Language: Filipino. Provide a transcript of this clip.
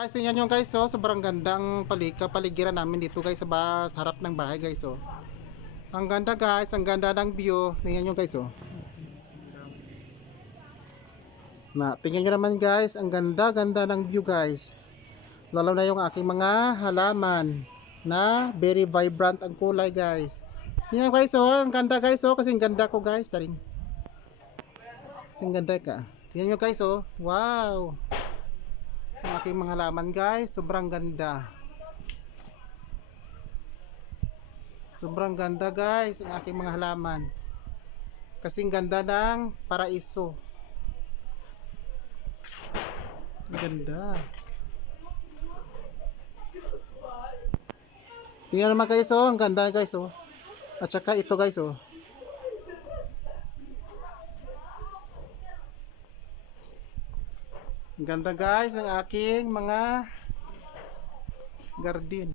Guys, tingnan nyo guys, oh, sobrang gandang paligiran namin dito guys sa harap ng bahay guys, oh. Ang ganda guys, ang ganda ng view. Tingnan nyo guys, oh. Tingnan nyo naman guys, ang ganda-ganda ng view guys. Lalo na yung aking mga halaman na very vibrant ang kulay guys. Tingnan guys, oh, ang ganda guys, oh, kasi ang ganda ko guys, taring. Kasi ang ganda ka. Tingnan nyo guys, oh, wow. Ang aking mga halaman guys, sobrang ganda. Sobrang ganda guys ang aking mga halaman. Kasing ganda ng paraiso. Ang ganda. Tingnan naman guys, oh, ang ganda guys, oh. At saka ito guys, oh. Ang ganda guys ng aking mga garden.